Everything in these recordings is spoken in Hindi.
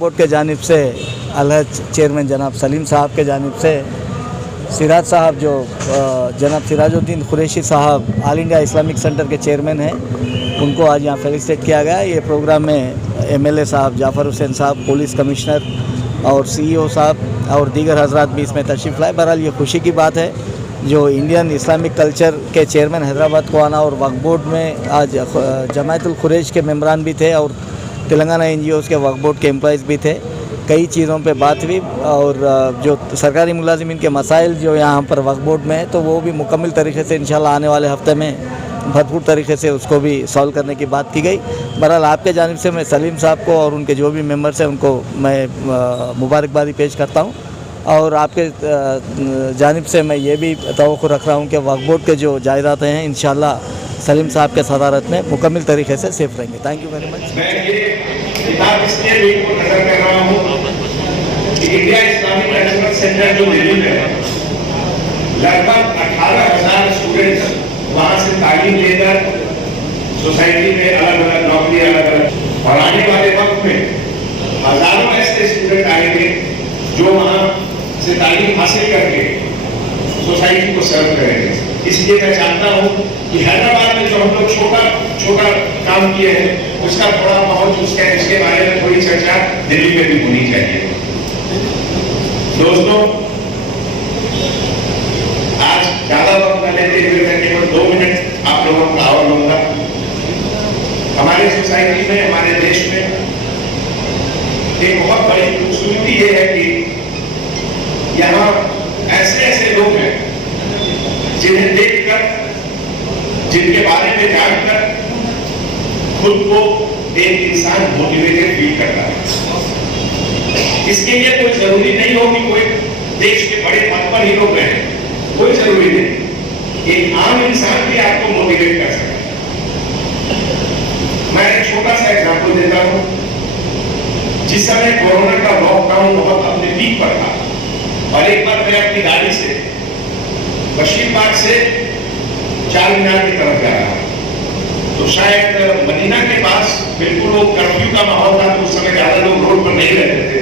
बोर्ड के जानिब से अलहज चेयरमैन जनाब सलीम साहब के जानिब से सिराज साहब जो जनाब सिराजुद्दीन कुरैशी साहब ऑल इंडिया इस्लामिक सेंटर के चेयरमैन हैं, उनको आज यहाँ फेलिसिटेट किया गया। ये प्रोग्राम में एमएलए साहब जाफ़र हुसैन साहब, पुलिस कमिश्नर और सीईओ साहब और दीगर हजरात भी इसमें तशरीफ़ लाए। बहरहाल ये खुशी की बात है जो इंडियन इस्लामिक कल्चर के चेयरमैन हैदराबाद को आना, और वक्फ बोर्ड में आज जमायतुल कुरैश के मेंबरान भी थे और तेलंगाना एनजीओज़ के वक्फ बोर्ड के एम्प्लॉइज़ भी थे। कई चीज़ों पे बात हुई और जो सरकारी मुलाजिमीन के मसाइल जो यहाँ पर वक्फ बोर्ड में है तो वो भी मुकम्मल तरीके से इंशाल्लाह आने वाले हफ्ते में भरपूर तरीके से उसको भी सॉल्व करने की बात की गई। बहरहाल आपके जानिब से मैं सलीम साहब को और उनके जो भी मेंबर्स हैं उनको मैं मुबारकबादी पेश करता हूँ, और आपके जानिब से मैं ये भी तवक्को रख रहा हूँ कि वक्फ बोर्ड के जो जायदाद हैं इंशाल्लाह सलीम साहब के सदारत में मुकम्मल तरीके से सेफ रहेंगे। Thank you very much. मैं ये किताब इसलिए भी नजर कर रहा हूँ कि इंडिया इस्लामिक कल्चरल सेंटर जो दिल्ली में है, लगभग 18,000 स्टूडेंट्स वहाँ से तालीम लेकर सोसाइटी में अलग अलग नौकरी अलग अलग, और आने वाले वक्त में हजारों ऐसे स्टूडेंट आएंगे जो वहाँ से तालीम हासिल करके सोसाइटी को सर्व करेंगे। इसलिए मैं चाहता हूँ कि हैदराबाद में जो हम लोग छोटा छोटा काम किए हैं उसका थोड़ा बहुत उसके बारे में थोड़ी चर्चा दिल्ली में भी होनी चाहिए। दोस्तों, आज ज्यादा वक्त न लेते हुए मैं केवल 2 मिनट आप लोगों का और लूंगा। हमारे सोसाइटी में, हमारे देश में एक बहुत बड़ी खूबसूरती ये है कि यहाँ ऐसे ऐसे लोग हैं जिन्हें देखकर, जिनके बारे में जानकर खुद को एक इंसान मोटिवेटेड फील करता है। इसके लिए कोई जरूरी नहीं हो कि कोई देश के बड़े पद पर ही लोग रहें, कोई जरूरी नहीं। एक आम इंसान भी आपको मोटिवेट कर सकता है। मैं एक छोटा सा एग्जांपल देता हूं। जिस समय कोरोना का लॉकडाउन बहुत अपने पीक पर था और एक बार मैं अपनी गाड़ी से बशीरबाग से चार मीनार की तरफ जा रहा तो शायद मदीना के पास बिल्कुल वो कर्फ्यू का माहौल था, तो उस समय ज्यादा लोग रोड पर नहीं रहते थे।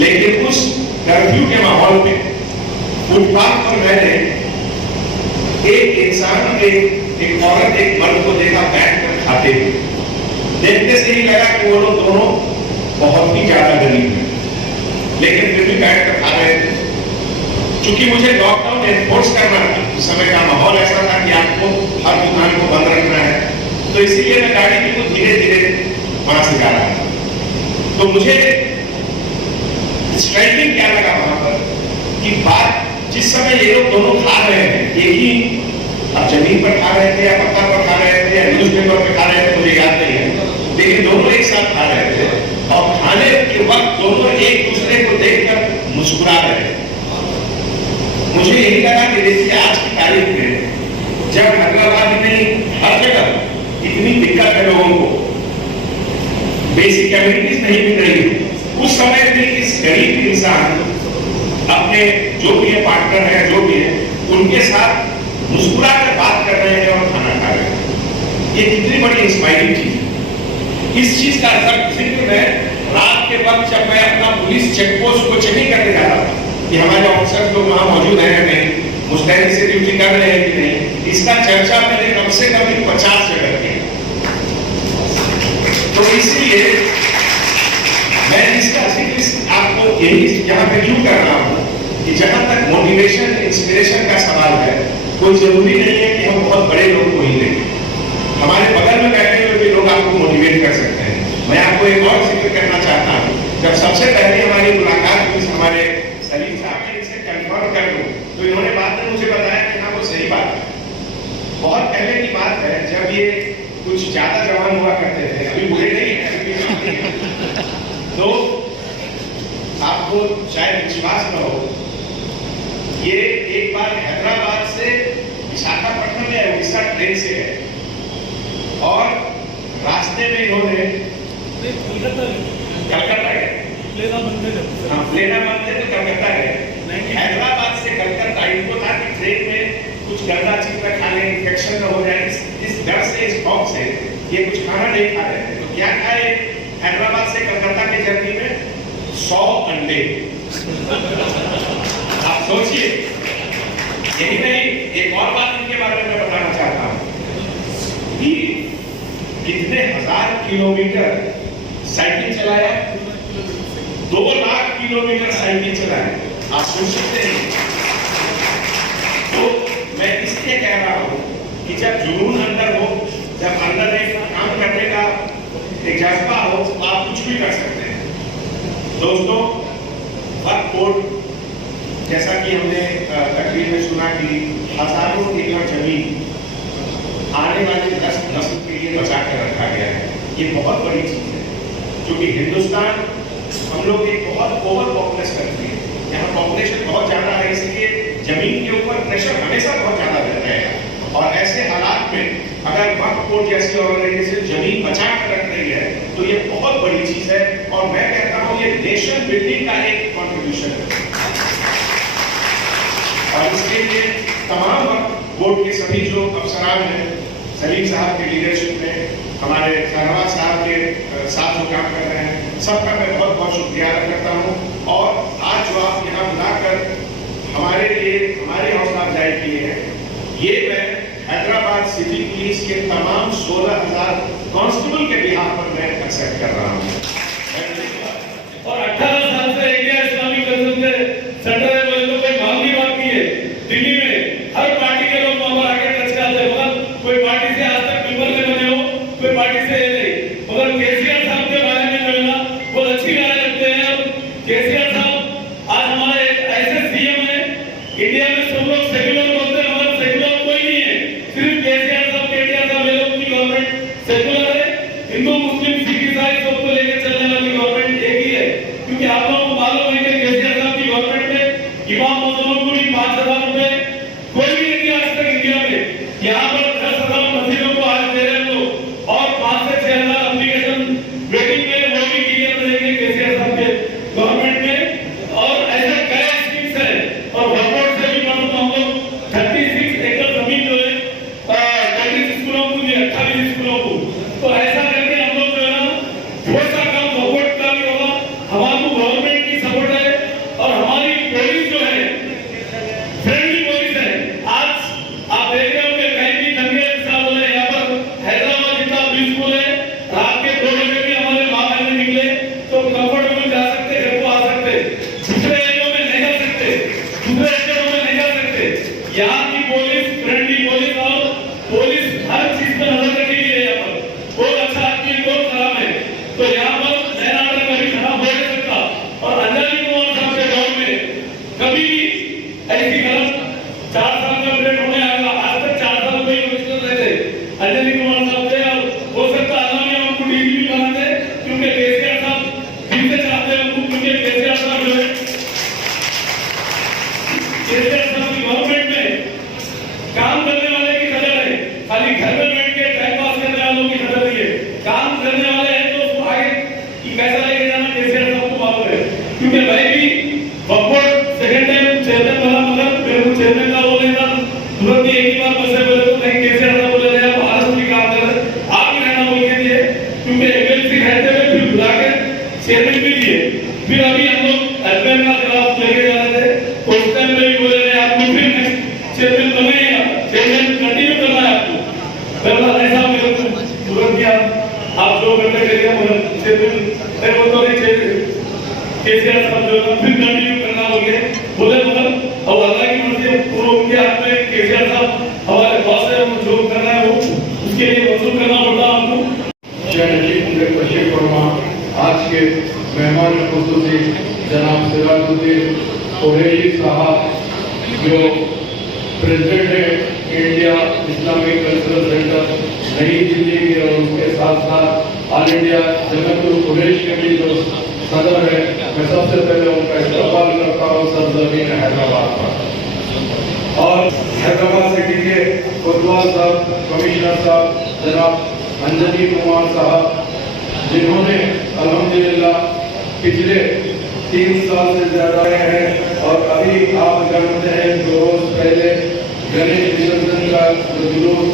लेकिन उस कर्फ्यू के माहौल में फुटपाथ पर मैंने एक इंसान, एक औरत, एक मर्द को देखा बैठ कर खाते हुए। देखने से ही लगा कि वो लोग दोनों बहुत ही ज्यादा गरीब हैं, लेकिन फिर भी बैठ कर खा रहे थे। चूंकि मुझे लॉकडाउन एनफोर्स करना था, उस समय का माहौल ऐसा था कि आपको हर दुकान को बंद रखना है, तो इसीलिए मैं गाड़ी को धीरे धीरे वहां से जा रहा था। तो मुझे स्ट्राइकिंग क्या लगा वहां पर कि बात जिस समय ये लोग दोनों खा रहे हैं, एक ही अब जमीन पर खा रहे थे या पत्थर पर खा रहे थे या न्यूज़पेपर पर खा रहे थे, मुझे याद नहीं है, लेकिन दोनों एक साथ खा रहे थे और खाने के वक्त दोनों एक दूसरे को देखकर मुस्कुरा रहे थे। मुझे यही लगा कि देखिए आज की तारीख में जब हैदराबाद में हर जगह इतनी दिक्कत है, लोगों को बेसिक कम्युनिटीज नहीं मिल रही, उस समय भी इस गरीब इंसान अपने जो भी है पार्टनर है, जो भी है, उनके साथ मुस्कुरा कर बात कर रहे हैं और खाना खा रहे हैं। ये कितनी बड़ी इंस्पायरिंग चीज है। इस चीज का जिक्र मैं रात के वक्त जब मैं अपना पुलिस चेकपोस्ट को चेकिंग करने जा रहा था कि हमारे ऑफिसर लोग वहां मौजूद हैं या नहीं, मुस्तैदी से ड्यूटी कर रहे हैं कि नहीं, इसका चर्चा मैंने कम से कम 50 जगह की। तो इसलिए मैं इसका जिक्र आपको यही यहाँ पे क्यों कर रहा हूँ कि जहां तक मोटिवेशन, इंस्पिरेशन का सवाल है, कोई जरूरी नहीं है कि हम बहुत बड़े लोग को ही लेंगे। हमारे बगल में बैठे हुए भी लोग आपको मोटिवेट कर सकते हैं। मैं आपको एक और जिक्र करना चाहता हूँ। जब सबसे पहले हमारी मुलाकात हुई हमारे सलीम साहब ने, इसे कंफर्म कर दूं तो इन्होंने बाद में मुझे बताया कि हाँ वो सही बात है। बहुत पहले की बात है जब ये कुछ ज्यादा जवान हुआ करते थे, अभी बुरे नहीं है, अभी तो आपको शायद विश्वास न हो, ये एक बार हैदराबाद से विशाखापट्टनम या उड़ीसा ट्रेन से गए और रास्ते में इन्होंने कलकत्ता गए, प्लेना बंद थे तो कलकत्ता गए। हैदराबाद से कलकत्ता इनको था कि ट्रेन में कुछ गंदा चीज न खा लें, इन्फेक्शन न हो जाए, इस डर से, इस खौफ से ये कुछ खाना नहीं खा रहे थे। तो क्या खाए हैदराबाद से कलकत्ता के जर्नी में अंडे। आप सोचिए। यही नहीं, एक और बात इनके बारे में बताना चाहता हूं कि कितने हजार किलोमीटर साइकिल चलाया, 2 लाख किलोमीटर साइकिल चलाया। आप सोच सकते हैं। तो मैं इसलिए कह रहा हूं कि जब जुनून अंदर हो, जब अंदर एक काम करने का एक जज्बा हो, तो आप कुछ भी कर सकते हैं। दोस्तों, वक्फ बोर्ड जैसा कि हमने तकरीर में सुना कि हजारों एकड़ जमीन आने वाले 10 नस्ल के लिए बचा कर रखा गया है। ये बहुत बड़ी चीज है, क्योंकि हिंदुस्तान हम लोग एक बहुत ओवर पॉपुलेस कंट्री है। यहाँ पॉपुलेशन बहुत ज्यादा है, इसलिए जमीन के ऊपर प्रेशर हमेशा बहुत ज्यादा रहता है। और ऐसे हालात में अगर वक्फ बोर्ड जैसी ऑर्गेनाइजेशन जमीन बचा कर रख रही है, तो ये बहुत बड़ी चीज है। और मैं कहता हूँ ये नेशन बिल्डिंग का एक कॉन्ट्रीब्यूशन है। और इसके लिए तमाम वक्फ बोर्ड के सभी जो अफसरान हैं, सलीम साहब के लीडरशिप में, हमारे शहनवाज साहब के साथ जो काम कर रहे हैं, सबका मैं बहुत बहुत शुक्रिया अदा करता हूँ। और आज जो आप यहाँ बुलाकर हमारे लिए हमारी हौसला अफजाई किए हैं, ये मैं हैदराबाद सिटी पुलिस के तमाम 16,000 कांस्टेबल के बिहाफ पर मैं एक्सेप्ट कर रहा हूँ। और 18 साल से इंडिया इस्लामिक सेंटर है, वो कोई मांग की बात की है। दिल्ली में हर पार्टी के लोग वहां पर आके टच करते हैं, मगर कोई पार्टी से आज तक मेंबर नहीं बने हो, कोई पार्टी से नहीं। मगर केसीआर साहब के बारे में जो है ना, बहुत अच्छी राय रखते हैं। केसीआर साहब आज हमारे ऐसे सीएम है, इंडिया में सब लोग सेक्युलर बोलते हैं, मगर सेक्युलर कोई नहीं है। सिर्फ केसीआर साहब, केटीआर साहब, ये लोग की गवर्नमेंट सेक्युलर है। हिंदू, मुस्लिम, सिख, ईसाई सबको लेकर चलने वाली गवर्नमेंट एक ही है। क्योंकि आप लोगों को मालूम है कि केसीआर साहब की गवर्नमेंट में इमाम मौजूद को भी 5,000 रुपए कोई भी नहीं आज तक इंडिया में। यहाँ पर 10,000 मस्जिदों को आज दे रहे हैं लोग, और 5 से 6,000 एप्लीकेशन वेटिंग में वो भी क्लियर करेंगे केसीआर साहब के गवर्नमेंट में। और ऐसे कई स्कीम्स हैं। और वक्फ से भी मालूम हम लोग 36 एकड़ जमीन जो है 35 स्कूलों को दिए, 28 स्कूलों को। तो ऐसा करके हम लोग जो है ना, थोड़ा सा काम वक्फ का भी होगा। हमारे गवर्नमेंट की सपोर्ट है, और हमारी पुलिस जो है फ्रेंडली पुलिस है। आज आप देख रहे हो कि कहीं भी दंगे साल हो रहे, यहाँ पर हैदराबाद जितना पीसफुल है। रात के 2 बजे भी हमारे माँ बहन निकले तो कंफर्टेबल जा सकते, घर को आ सकते। दूसरे एरिया में नहीं जा सकते, दूसरे एरिया में नहीं जा सकते। यहाँ की पुलिस फ्रेंडली पुलिस, और पुलिस हर चीज पर नजर रखेगी है। यहाँ पर बहुत अच्छा आदमी, बहुत खराब है, तो यहाँ पर नया नाटक कभी खराब हो नहीं सकता। और अंजलि कुमार साहब के दौर में कभी भी ऐसी गलत 4 साल का पीरियड होने आएगा। आज तक 4 साल कोई कमिश्नर रहे थे अंजलि कुमार साहब थे, और हो सकता है अल्लाह ने उनको डीजी भी बना दे, क्योंकि केसीआर साहब दिल से चाहते हैं उनको। क्योंकि केसीआर साहब जो है, केसीआर साहब की गवर्नमेंट में काम करने वाले की कदर है, खाली घर में बैठ के टाइम पास करने वालों की कदर नहीं है। काम करने वाले हैं तो उसको आगे की कैसा लेके जाना केसीआर साहब को मालूम है। क्योंकि मैं भी वक्फ बोर्ड सेकंड टाइम चेयरमैन बना, मगर मेरे को चेयरमैन का वो लेना तुरंत ही एक ही बार बसे बोले तो नहीं, केसीआर साहब बोले रहे भारत में काम कर रहे, आप ही रहना बोल के दिए। क्योंकि एमएलसी रहते हुए फिर बुला के चेयरमैन भी दिए। फिर अभी हम लोग एडमिन का जवाब लेके जा रहे थे, उस टाइम में भी बोले रहे आपको फिर चेयरमैन बनेगा, चेयरमैन कंटिन्यू करना है आपको। ऐसा मेरे को तुरंत किया, आप जो करते करिए, मगर चेयरमैन नहीं बोलता नहीं चाहिए। केसीआर साहब जो है फिर कंटिन्यू करना बोले, मगर अब अल्लाह की मर्जी है, पूरा उनके हाथ में। केसीआर साहब हमारे बॉस है, जो करना है वो उसके लिए वसूल करना पड़ता है हमको। आज के मेहमान खुसूसी जनाब सिराजुद्दीन कुरैशी साहब, जो प्रेसिडेंट है इंडिया इस्लामिक कल्चरल सेंटर नई दिल्ली के, और उसके साथ साथ ऑल इंडिया जन्नतुल कुरैश के भी जो सदर है, मैं सबसे पहले उनका इस्तकबाल करता हूँ सरजमीन हैदराबाद पर। और हैदराबाद सिटी के कोतवाल साहब, कमिश्नर साहब जनाब अंजलि कुमार साहब, जिन्होंने अल्हम्दुलिल्लाह पिछले 3 साल से ज्यादा रहे हैं। और अभी आप जानते हैं 2 रोज पहले गणेश विसर्जन का जो जुलूस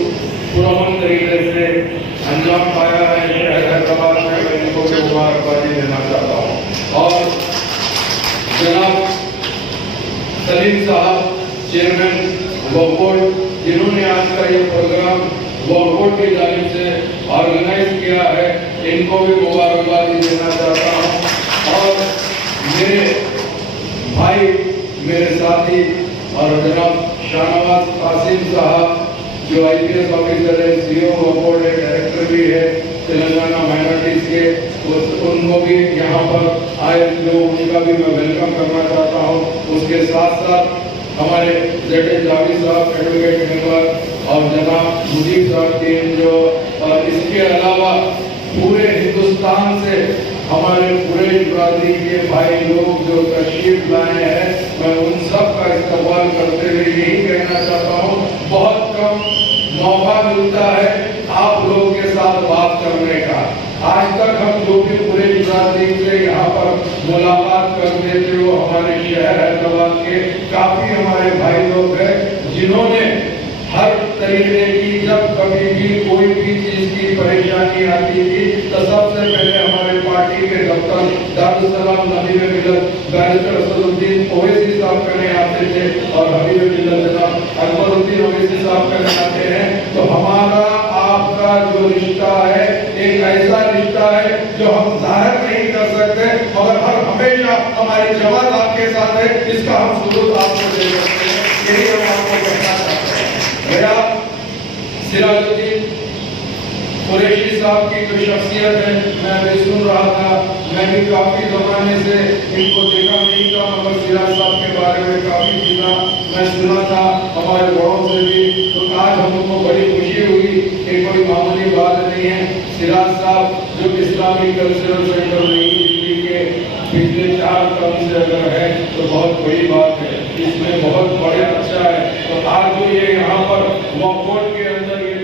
पुरअमन तरीके से अंजाम पाया है हैदराबाद में, मैं इनको मुबारकबादी देना चाहता हूँ। और सलीम साहब चेयरमैन वक्फ बोर्ड, जिन्होंने आज का ये प्रोग्राम वक्फ बोर्ड की जानिब से ऑर्गेनाइज किया है, इनको भी मुबारकबादी देना चाहता हूँ। और मेरे भाई, मेरे साथी और जनाब शाहनवाज कासिम साहब जो IPS ऑफिसर है, CEO वक्फ बोर्ड है, डायरेक्टर भी है तेलंगाना माइनॉरिटीज के, उनको भी यहाँ पर आए जो उनका भी मैं वेलकम करना चाहता हूँ। उसके साथ साथ हमारे ZA जावेद साहब एडवोकेट मेंबर और जनाब मुजीब साहब के जो इसके अलावा पूरे हिंदुस्तान से हमारे पूरे बरादरी के भाई लोग जो तशरीफ लाए हैं, मैं उन सब का इस्तेमाल करते हुए यही कहना चाहता हूँ, बहुत कम मौका मिलता है आप लोगों के साथ बात करने का। आज तक हम जो भी पूरे बरादरी से यहाँ पर मुलाकात करते थे वो हमारे शहर हैदराबाद के काफी हमारे भाई लोग हैं, जिन्होंने हर तरीके की जब कभी भी कोई भी चीज की परेशानी आती थी तो सबसे पहले हमारे पार्टी के दफ्तर दारुसलाम नबी में मिलत बैरिस्टर असदुद्दीन ओवैसी साहब करने आते थे और हबीब मिलत जनाब अकबरुद्दीन ओवैसी साहब करने आते हैं। तो हमारा आपका जो रिश्ता है एक ऐसा रिश्ता है जो हम जाहिर नहीं कर सकते, मगर हर हमेशा हमारी जमात आपके साथ है, इसका हम सबूत आपको दे सकते हैं। यही हम आपको कहना चाहते हैं। मेरा सिराजुद्दीन कुरैशी साहब की जो शख्सियत है, मैं भी सुन रहा था, मैं भी काफी जमाने से इनको देखा नहीं था, मगर सिराज साहब के बारे में काफी चीज़ें मैं सुना था हमारे बड़ों से भी। तो आज हमको बड़ी खुशी हुई कि कोई मामूली बात नहीं है। सिराज साहब जो इस्लामिक कल्चरल सेंटर नई दिल्ली के पिछले 4 टर्म से अगर है तो बहुत बड़ी बात है, इसमें बहुत बड़े अच्छा है। तो आज जो ये यहाँ पर वक्फ बोर्ड के अंदर ये